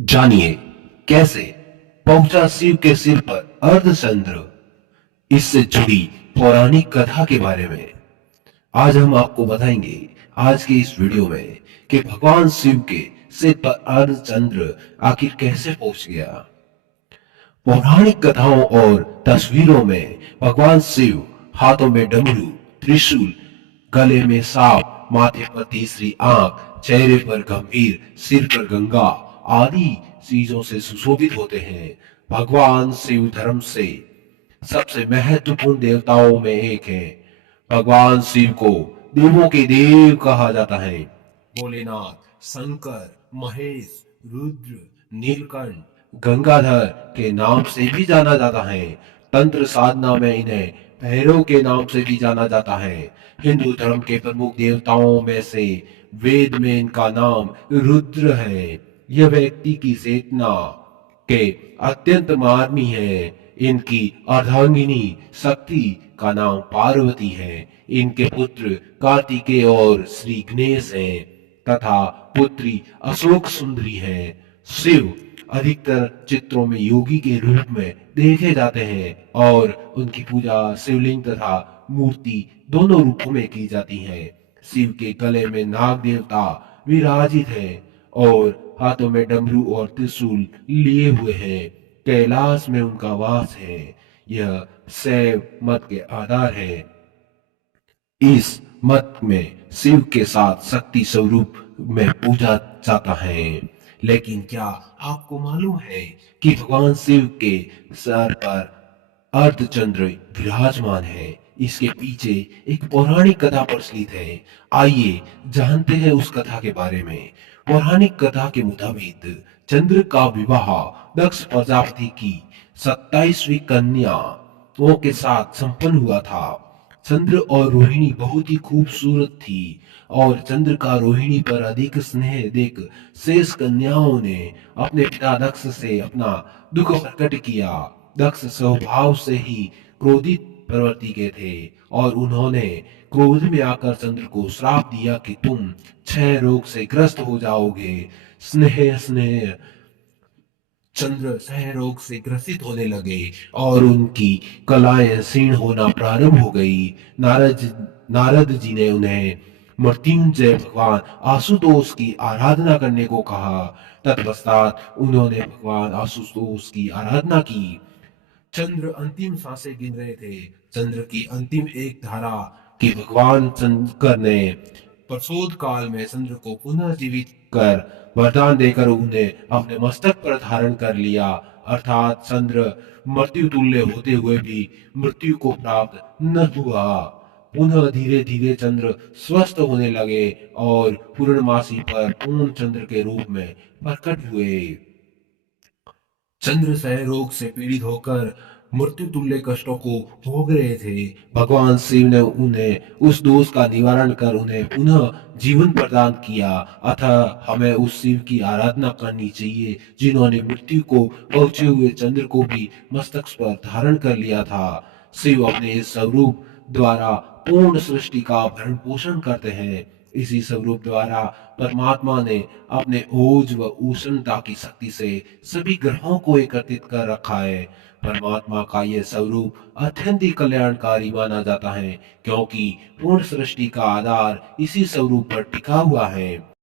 जानिए कैसे पहुंचा शिव के सिर पर अर्धचंद्र। इससे जुड़ी पौराणिक कथा के बारे में आज हम आपको बताएंगे आज के इस वीडियो में कि भगवान शिव के सिर पर अर्धचंद्र आखिर कैसे पहुंच गया। पौराणिक कथाओं और तस्वीरों में भगवान शिव हाथों में डमरू, त्रिशूल, गले में सांप, माथे पर तीसरी आंख, चेहरे पर गंभीर, सिर पर गंगा आदि चीजों से सुशोभित होते हैं। भगवान शिव धर्म से सबसे महत्वपूर्ण देवताओं में एक है। भगवान शिव को देवों के देव कहा जाता है। भोलेनाथ, शंकर, महेश, रुद्र, नीलकंठ, गंगाधर के नाम से भी जाना जाता है। तंत्र साधना में इन्हें भैरव के नाम से भी जाना जाता है। हिंदू धर्म के प्रमुख देवताओं में से वेद में इनका नाम रुद्र है। यह व्यक्ति की चेतना के अत्यंत मार्मी है। इनकी अर्धांगिनी शक्ति का नाम पार्वती है। इनके पुत्र कार्तिकेय और श्री गणेश हैं तथा पुत्री अशोक सुंदरी है। शिव अधिकतर चित्रों में योगी के रूप में देखे जाते हैं और उनकी पूजा शिवलिंग तथा मूर्ति दोनों रूपों में की जाती है। शिव के गले में नाग देवता विराजित है और हाथों में डमरू और त्रिशूल लिए हुए हैं। कैलाश में उनका वास है। यह शैव मत के आधार है। इस मत में शिव के साथ शक्ति स्वरूप में पूजा जाता है। लेकिन क्या आपको मालूम है कि भगवान शिव के सर पर अर्धचंद्र विराजमान है? इसके पीछे एक पौराणिक कथा प्रचलित है। आइए जानते हैं उस कथा के बारे में। पौराणिक कथा के मुताबिक चंद्र का विवाह दक्ष प्रजापति की 27वीं कन्याओं के साथ संपन्न हुआ था। चंद्र और रोहिणी बहुत ही खूबसूरत थी और चंद्र का रोहिणी पर अधिक स्नेह देख शेष कन्याओं ने अपने पिता दक्ष से अपना दुख प्रकट किया। दक्ष स्वभाव से ही क्रोधित प्रवृत्ति के थे और उन्होंने क्रोध में आकर चंद्र को श्राप दिया कि तुम क्षय रोग से ग्रस्त हो जाओगे। स्नेह स्नेह चंद्र क्षय रोग से ग्रसित होने लगे और उनकी कलाएं क्षीण होना प्रारंभ हो गई। नारद जी ने उन्हें मृत्युंजय भगवान आशुतोष की आराधना करने को कहा। तत्पश्चात उन्होंने भगवान आशुतोष की आराधना की। चंद्र अंतिम सांसें गिन रहे थे। चंद्र की अंतिम एक धारा कि भगवान शंकर ने प्रसोद काल में चंद्र को पुनः जीवित कर वरदान देकर उन्हें अपने मस्तक पर धारण कर लिया। अर्थात चंद्र मृत्यु तुल्य होते हुए भी मृत्यु को प्राप्त न हुआ। पुनः धीरे धीरे चंद्र स्वस्थ होने लगे और पूर्णमासी पर पूर्ण चंद्र के रूप में प्रकट हुए। चंद्र क्षय रोग से पीड़ित होकर मृत्यु तुल्य कष्टों को भोग रहे थे। भगवान शिव ने उन्हें उस दोष का निवारण कर उन्हें पुनः जीवन प्रदान किया। अतः हमें उस शिव की आराधना करनी चाहिए जिन्होंने मृत्यु को पहुंचे हुए चंद्र को भी मस्तक पर धारण कर लिया था। शिव अपने इस स्वरूप द्वारा पूर्ण सृष्टि का भरण पोषण करते हैं। इसी स्वरूप द्वारा परमात्मा ने अपने ओज व उष्णता की शक्ति से सभी ग्रहों को एकत्रित कर रखा है। परमात्मा का यह स्वरूप अत्यंत ही कल्याणकारी माना जाता है क्योंकि पूर्ण सृष्टि का आधार इसी स्वरूप पर टिका हुआ है।